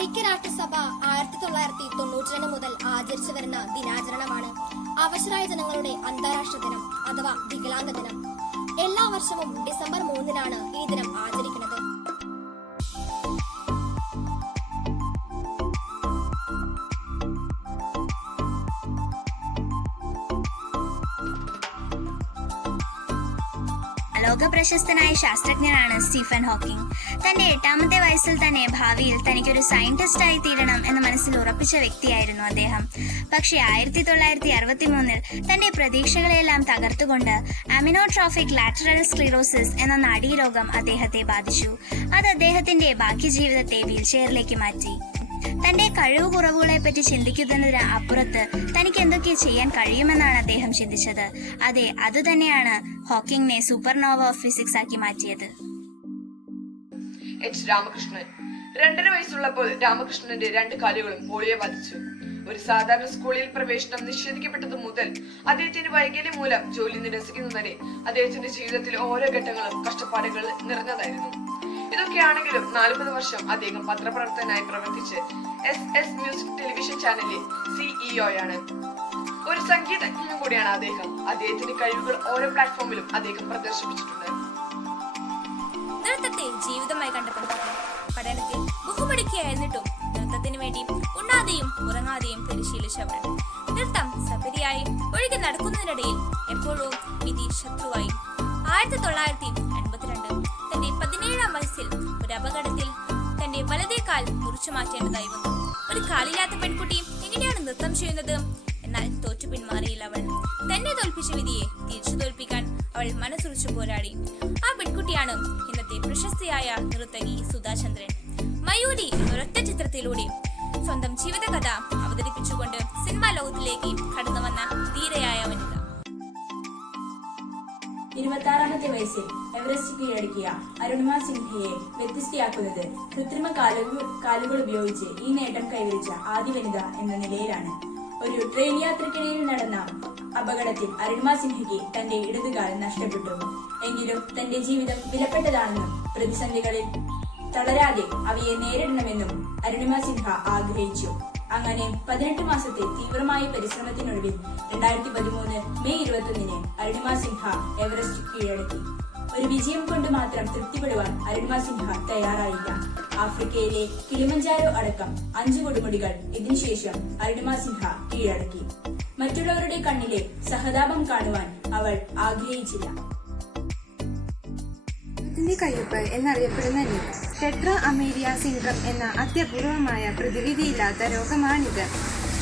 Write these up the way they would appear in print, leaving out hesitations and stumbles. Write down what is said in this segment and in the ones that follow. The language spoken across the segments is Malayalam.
ഐക്യരാഷ്ട്രസഭ 1992 മുതൽ ആചരിച്ചു വരുന്ന ദിനാചരണമാണ് അവശരായ ജനങ്ങളുടെ അന്താരാഷ്ട്ര ദിനം അഥവാ വികലാംഗ ദിനം. എല്ലാ വർഷവും ഡിസംബർ 3-നാണ് ഈ ദിനം ആചരിക്കുന്നത്. ലോക പ്രശസ്തനായ ശാസ്ത്രജ്ഞനാണ് സ്റ്റീഫൻ ഹോക്കിംഗ്. തന്റെ 8ാമത്തെ വയസ്സിൽ തന്നെ ഭാവിയിൽ തനിക്കൊരു സയന്റിസ്റ്റായി തീരണം എന്ന് മനസ്സിൽ ഉറപ്പിച്ച വ്യക്തിയായിരുന്നു അദ്ദേഹം. പക്ഷേ 1963 തന്റെ പ്രതീക്ഷകളെല്ലാം തകർത്തുകൊണ്ട് അമിനോട്രോഫിക് ലാറ്ററൽ സ്ക്ലിറോസിസ് എന്ന നാഡീരോഗം അദ്ദേഹത്തെ ബാധിച്ചു. അത് അദ്ദേഹത്തിന്റെ ബാക്കി ജീവിതത്തെ വീൽചെയറിലേക്ക് മാറ്റി. തന്റെ കഴിവ് കുറവുകളെ പറ്റി ചിന്തിക്കുന്നതിന് അപ്പുറത്ത് തനിക്ക് എന്തൊക്കെ ചെയ്യാൻ കഴിയുമെന്നാണ് അദ്ദേഹം ചിന്തിച്ചത്. അതെ, അതുതന്നെയാണ് ഹോക്കിങ്ങിനെ സൂപ്പർനോവ ഓഫ് ഫിസിക്സ് ആക്കി മാറ്റിയത്. രാമകൃഷ്ണൻ 2.5 വയസ്സുള്ളപ്പോൾ രാമകൃഷ്ണന്റെ 2 കാലുകളും പോളിയോ ബാധിച്ചു. ഒരു സാധാരണ സ്കൂളിൽ പ്രവേശനം നിഷേധിക്കപ്പെട്ടതു മുതൽ അദ്ദേഹത്തിന്റെ വൈകല്യം മൂലം ജോലി നിരസിക്കുന്നതുവരെ അദ്ദേഹത്തിന്റെ ജീവിതത്തിലെ ഓരോ ഘട്ടങ്ങളും കഷ്ടപ്പാടുകൾ നിറഞ്ഞതായിരുന്നു. ഇതൊക്കെയാണെങ്കിലും 40 വർഷം അദ്ദേഹം പത്രപ്രവർത്തകനായി പ്രവർത്തിച്ച് SS മ്യൂസിക് ടെലിവിഷൻ ചാനലിൽ CEO-യാണ്. ഒരു സംഗീതജ്ഞനും കൂടിയാണ് അദ്ദേഹം. അദ്ദേഹത്തിന്റെ കഴിവുകൾ ഓരോ പ്ലാറ്റ്ഫോമിലും അദ്ദേഹം പ്രദർശിപ്പിച്ചിട്ടുണ്ട്. നൃത്തത്തെ ജീവിതമായി കണ്ടെത്തുന്ന പഠനത്തിൽ ബഹുപടിക്കുകയായിരുന്നിട്ടും നൃത്തത്തിന് വേണ്ടി ഉണ്ണാതെയും ഉറങ്ങാതെയും പരിശീലിച്ചവർ. നൃത്തം സബരിയായി ഒഴുകി നടക്കുന്നതിനിടയിൽ എപ്പോഴും വിധി ശത്രുവായി. 1982 തന്റെ 17ാം വയസ്സിൽ ഒരു അപകടത്തിൽ തന്റെ വലതേ കാൽ മുറിച്ചു മാറ്റേണ്ടതായി വന്നു. ഒരു കാലില്ലാത്ത പെൺകുട്ടി എങ്ങനെയാണ് നൃത്തം ചെയ്യുന്നത്? എന്നാൽ തോറ്റു പിന്മാറിയില്ല അവൾ. തന്നെ തോൽപ്പിച്ച വിധിയെ തിരിച്ചു തോൽപ്പിക്കാൻ അവൾ മനസ്സുറിച്ചു പോരാടി. ആ പെൺകുട്ടിയാണ് ഇന്നത്തെ പ്രശസ്തിയായ നൃത്തകി സുധാചന്ദ്രൻ. മയൂരി ഒരൊറ്റ ചിത്രത്തിലൂടെ സ്വന്തം ജീവിതകഥ അവതരിപ്പിച്ചുകൊണ്ട് സിനിമാ ലോകത്തിലേക്ക് കടന്നു വന്ന ധീരയായ വനിത. 26ാമത്തെ വയസ്സിൽ എവറസ്റ്റ് കീഴടക്കിയ അരുണിമ സിൻഹയെ വ്യത്യസ്തയാക്കുന്നത് കൃത്രിമ കാലുകൾ ഉപയോഗിച്ച് ഈ നേട്ടം കൈവരിച്ച ആദ്യ വനിത എന്ന നിലയിലാണ്. ഒരു ട്രെയിൻ യാത്രക്കിടയിൽ നടന്ന അപകടത്തിൽ അരുണിമ സിൻഹയ്ക്ക് തന്റെ ഇടതുകാൽ നഷ്ടപ്പെട്ടു. എങ്കിലും തന്റെ ജീവിതം വിലപ്പെട്ടതാണെന്നും പ്രതിസന്ധികളിൽ തളരാതെ അവയെ നേരിടണമെന്നും അരുണിമ സിൻഹ ആഗ്രഹിച്ചു. അങ്ങനെ 18 മാസത്തെ തീവ്രമായ പരിശ്രമത്തിനൊടുവിൽ 2013 മെയ് 21 അരുണിമ സിൻഹ എവറസ്റ്റ് കീഴടക്കി. ഒരു വിജയം കൊണ്ട് മാത്രം തൃപ്തിപ്പെടുവാൻ അരുണിമ സിൻഹ തയ്യാറായില്ല. ആഫ്രിക്കയിലെ കിളിമഞ്ചാരോ അടക്കം 5 കൊടുമുടികൾ ഇതിനുശേഷം അരുണിമ സിൻഹ കീഴടക്കി. മറ്റുള്ളവരുടെ കണ്ണിലെ സഹതാപം കാണുവാൻ അവൾ ആഗ്രഹിച്ചില്ല. കയ്യൊപ്പ് എന്നറിയപ്പെടുന്ന നിക് ടെട്രാ അമേലിയ സിൻഡ്രം എന്ന അത്യപൂർവമായ പ്രതിവിധിയില്ലാത്ത രോഗമാണിത്.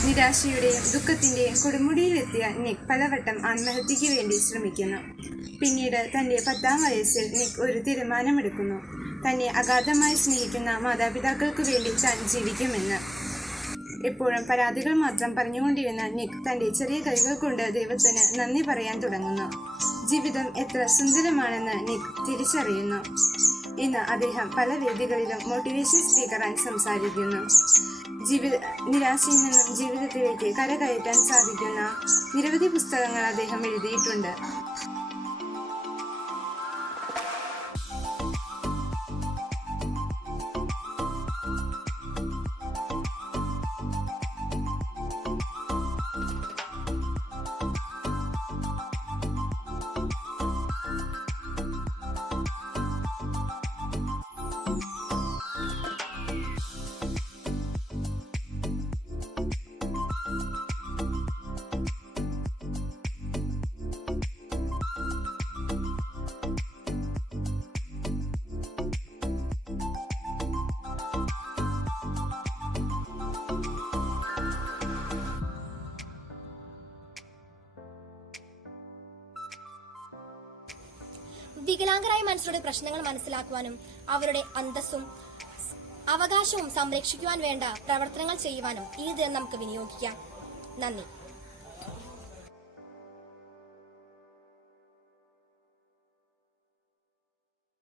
നിരാശയുടെയും ദുഃഖത്തിന്റെയും കൊടുമുടിയിലെത്തിയ നിക് പലവട്ടം ആത്മഹത്യയ്ക്ക് വേണ്ടി ശ്രമിക്കുന്നു. പിന്നീട് തന്റെ 10ാം വയസ്സിൽ നിക് ഒരു തീരുമാനമെടുക്കുന്നു. തന്നെ അഗാധമായി സ്നേഹിക്കുന്ന മാതാപിതാക്കൾക്ക് വേണ്ടി താൻ ജീവിക്കുമെന്ന്. എപ്പോഴും പരാതികൾ മാത്രം പറഞ്ഞുകൊണ്ടിരുന്ന നിക് തന്റെ ചെറിയ കൈകൾ കൊണ്ട് ദൈവത്തിന് നന്ദി പറയാൻ തുടങ്ങുന്നു. ജീവിതം എത്ര സുന്ദരമാണെന്ന് നിക് തിരിച്ചറിയുന്നു. ഇന്ന് അദ്ദേഹം പല വേദികളിലും മോട്ടിവേഷൻ സ്പീക്കറായി സംസാരിക്കുന്നു. നിരാശയിൽ നിന്നും ജീവിതത്തിലേക്ക് കരകയറ്റാൻ സാധിക്കുന്ന നിരവധി പുസ്തകങ്ങൾ അദ്ദേഹം എഴുതിയിട്ടുണ്ട്. വികലാംഗരായ മനുഷ്യരുടെ പ്രശ്നങ്ങൾ മനസ്സിലാക്കുവാനും അവരുടെ അന്തസ്സും അവകാശവും സംരക്ഷിക്കുവാൻ വേണ്ട പ്രവർത്തനങ്ങൾ ചെയ്യുവാനും ഈ ദിനം നമുക്ക് വിനിയോഗിക്കാം. നന്ദി.